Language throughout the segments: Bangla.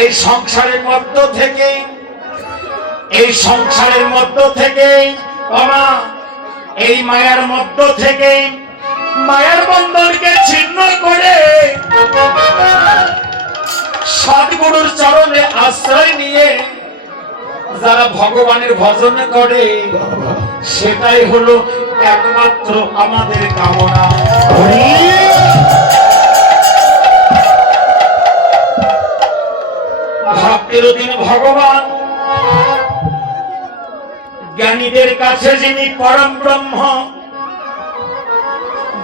এই সংসারের মধ্য থেকে বাবা এই মায়ার মধ্য থেকে মায়ার বন্ধনকে ছিন্ন করে সদ্গুরুর চরণে আশ্রয় নিয়ে যারা ভগবানের ভজন করে সেটাই হলো একমাত্র আমাদের কামনা। ভক্তের দিন ভগবান, জ্ঞানীদের কাছে যিনি পরম ব্রহ্ম,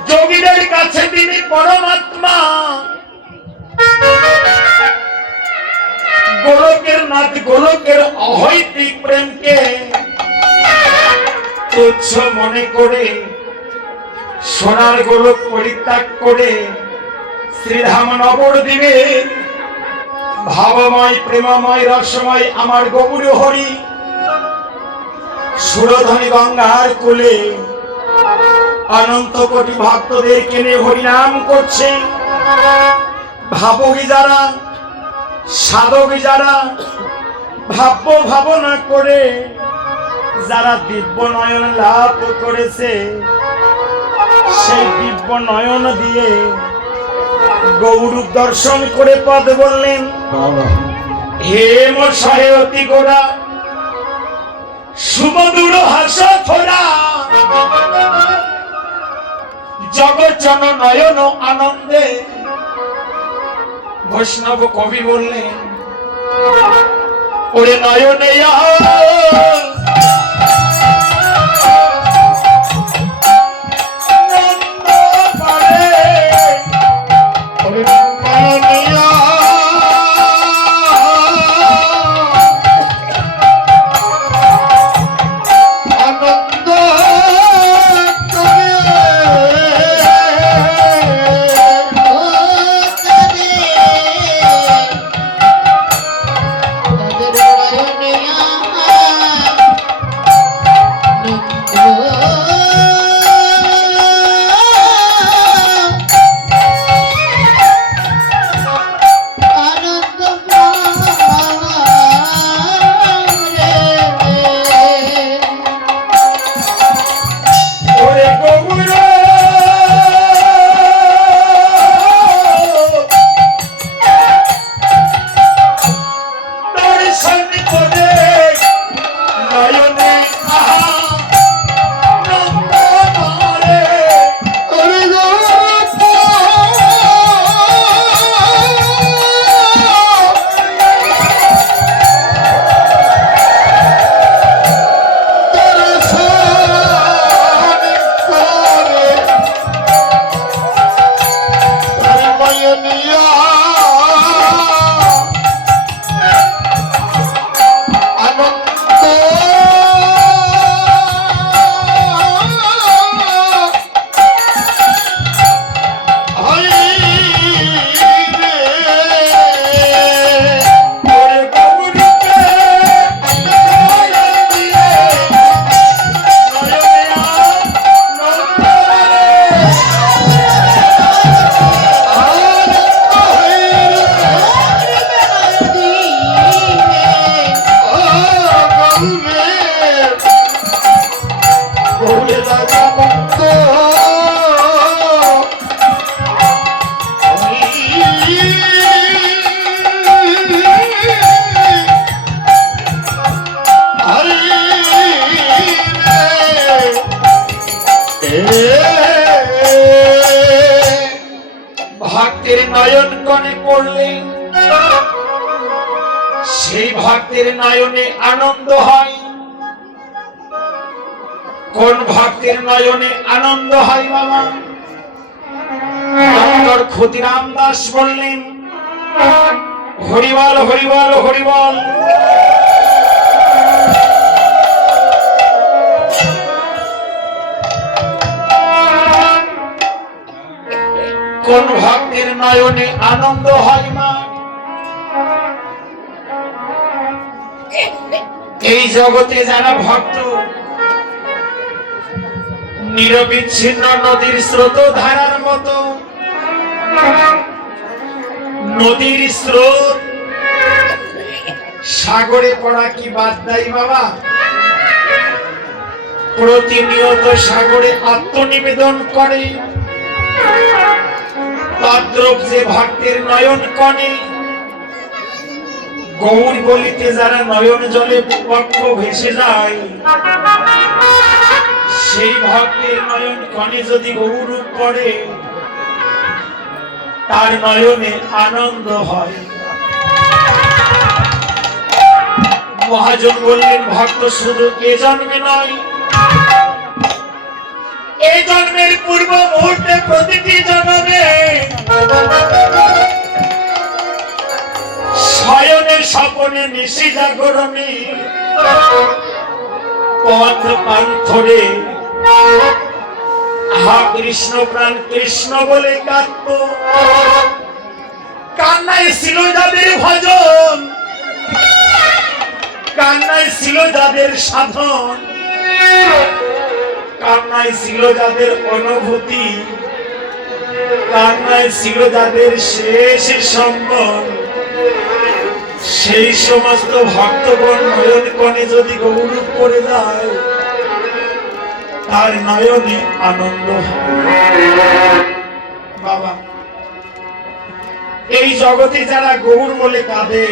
যোগীদের কাছে তিনি পরমাত্মা, গোলকের নাথ গোলকের অহৈতিক প্রেমকে তুচ্ছ মনে করে সোনার গোলক পরিত্যাগ করে শ্রীধাম নবদ্বীপে ভাবময় প্রেমময় রসময় আমার গৌর হরি সুরধনী গঙ্গার কোলে অনন্ত কোটি ভক্তদের কেনে হরিনাম করছে। ভাবকি যারা, সাধকি যারা, ভাব্য ভাবনা করে যারা দিব্য নয়ন লাভ করেছে, সেই দিব্য নয়ন দিয়ে গৌরূপ দর্শন করে পদ বললেন, হে মোর সহায়তী গোরা সুমধুর হাস থোরা, জগজ্জন নয়ন আনন্দে। বৈষ্ণব কবি বললেন, ওরে নয়নে ভক্তের নয়ন কনে পড়লেন, সেই ভক্তের নয়নে আনন্দ হয়। কোন ভক্তের নয়নে আনন্দ হয় বাবা? ডক্টর ক্ষুদিরাম দাস বললেন, হরিবল হরিবল হরিবল। কোন ভক্তের নয়নে আনন্দ হয় মা? এই জগতে যারা ভক্ত, নিরবিচ্ছিন্ন নদীর স্রোত ধারার মতো নদীর স্রোত সাগরে পড়া কি বাদ দেয় বাবা? প্রতিনিয়ত সাগরে আত্মনিবেদন করে। তদ্রূপ যে ভক্তের নয়ন কণে গৌর বলিতে যারা নয়ন জলে পক্ষ ভেসে যায়, সেই ভক্তের নয়ন কণে যদি গৌরূপ পড়ে, তার নয়নে আনন্দ হয়। মহাজন বললেন, ভক্ত শুধু এ জন্মে নয়, এই জন্মের পূর্ব মুহূর্তে প্রতিটি জন্মে শয়নে স্বপনে নিশি জাগরণে পথ পান্থরে হা কৃষ্ণ প্রাণ কৃষ্ণ বলে কাঁদত। কান্নায় ছিল যাদের ভজন, কান্নায় ছিল যাদের সাধন, কান্নায় ছিল যাদের অনুভূতি, কান্নায় ছিল যাদের শেষ সম্বল, সেই সমস্ত ভক্তগণ নয়ন কণে যদি গৌরব করে যায়, তার নয়নে আনন্দ হয়। বাবা, এই জগতে যারা গৌর বলে কাঁদে,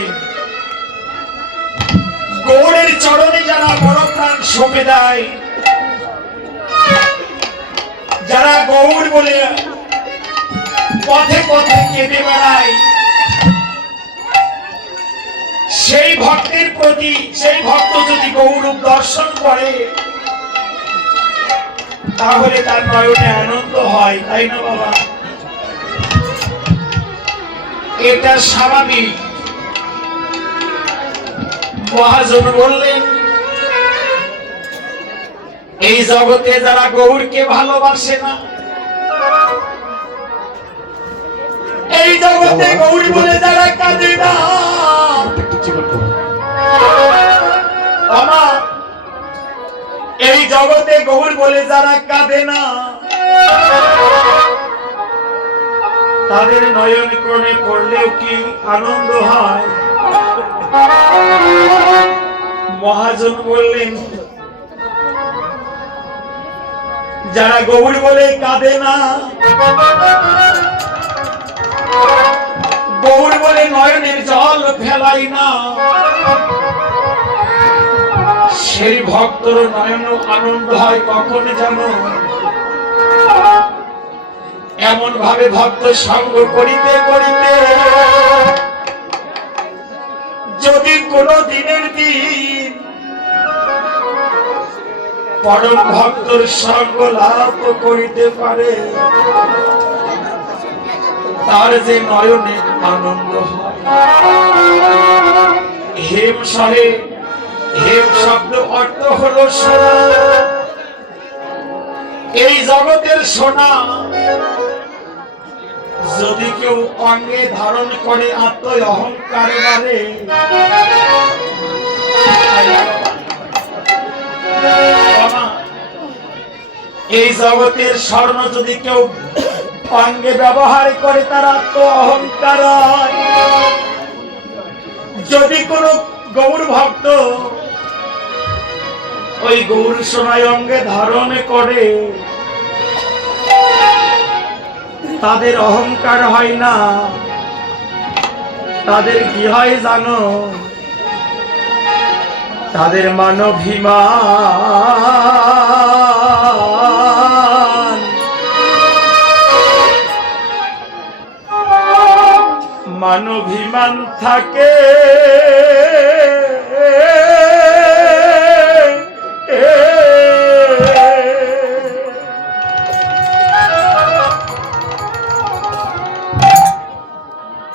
গৌরের চরণে যারা বড় প্রাণ সঁপে দেয়, যারা গৌর বলে পথে পথে কেঁদে বেড়ায়, সেই ভক্তের প্রতি সেই ভক্ত যদি গৌরব দর্শন করে, তাহলে তার নয়নে আনন্দ হয়, তাই না বাবা? এটা স্বাভাবিক। মহাজন বললেন, এই জগতে যারা গৌরকে ভালোবাসে না, এই জগতে গৌর বলে যারা কাঁদে না, আমার এই জগতে গৌর বলে যারা কাঁদে না, তাদের নয়ন কোণে পড়লেও কি আনন্দ হয়? মহাজন বললেন, যারা গৌর বলে কাঁদে না, গৌর বলে নয়নের জল ফেলাই না, সেই ভক্তর নয়ন আনন্দ হয় কখন জানো? এমন ভাবে ভক্ত সঙ্গ করিতে করিতে যদি কোন দিনের দিন পরম ভক্তর সঙ্গ লাভ করিতে পারে, তার যে নয়নে আনন্দ হয়। হেম সহে, হেম শব্দ অর্থ হলো সোনা। এই জগতের সোনা যদি কেউ অঙ্গে ধারণ করে আত্ম অহংকার বাড়ে, এই জগতের স্বর্ণ যদি কেউ অঙ্গে ব্যবহার করে, তার আত্ম অহংকার হয়। যদি কোন গৌর ভক্ত ওই গৌর সোনায় অঙ্গে ধারণ করে, তাদের অহংকার হয় না, তাদের কি হয় জানো? তাদের মানভিমান, মানভিমান থাকে।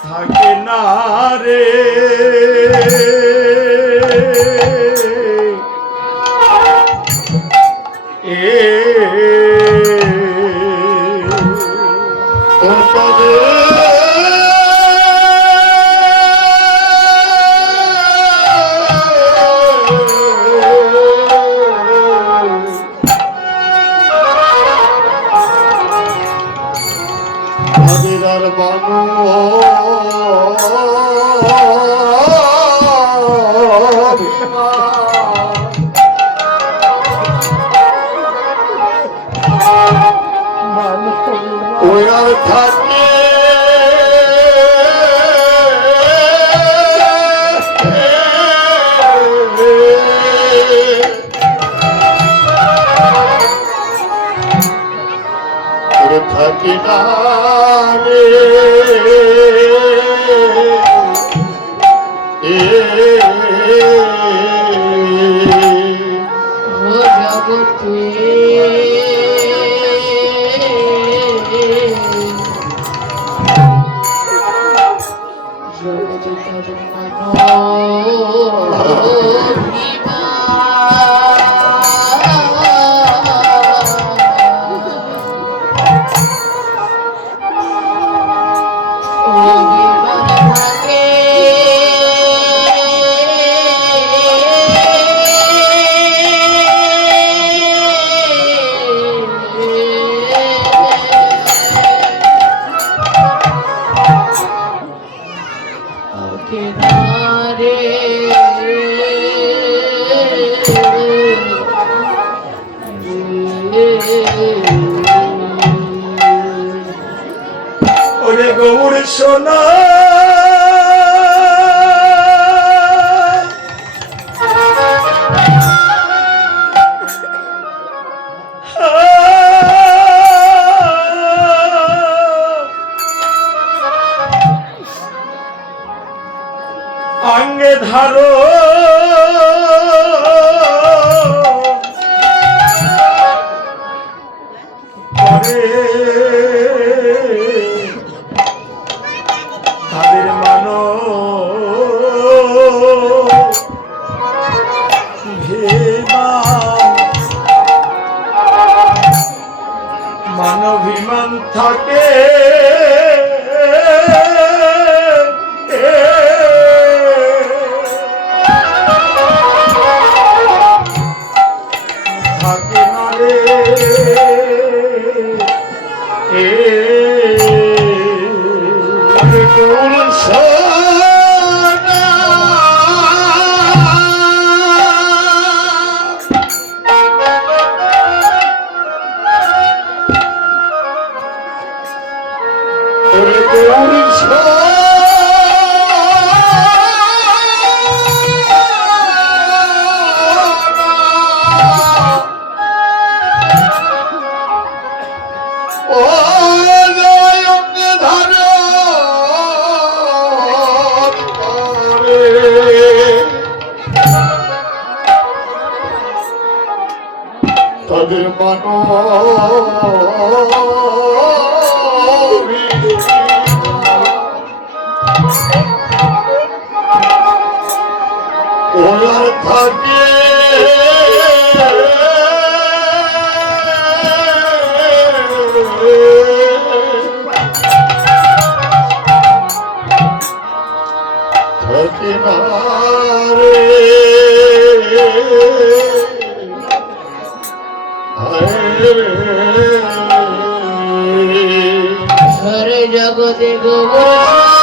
থাকে না রে, ওই আর থাকে থাকি না রে ওরে গৌর সোনা আঙ্গে ধারো করে তাদের মানো মানবিমান থাকে থাকে না রে তাদের মানো ওনার থাকে থাকে না রে হরে জগতে গোবিন্দ